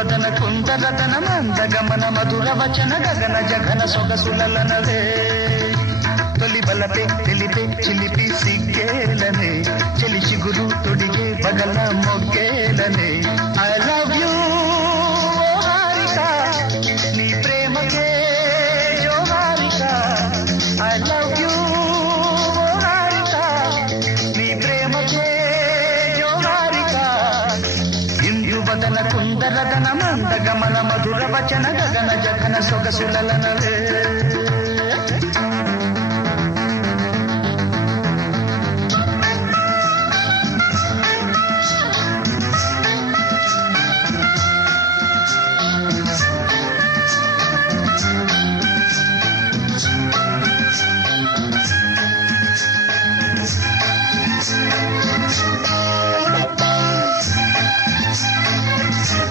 వదన కుందరదన మందగమన మధుర వచన గగన జగన సొగసులనవే తొలి బలపే తెలిపే చిలిపి సిగ్గేలనే చెలి చిగురు తొడిగే బగల మొగ్గేలనే ఐ లవ్ యూ హారిక నీ ప్రేమకే జోహారిక ఐ లవ్ యూ హారిక నీ ప్రేమకే జోహారిక ఇందు వదన కుందరదన మందగమన మధుర వచన గగన జగన సొగసులనవే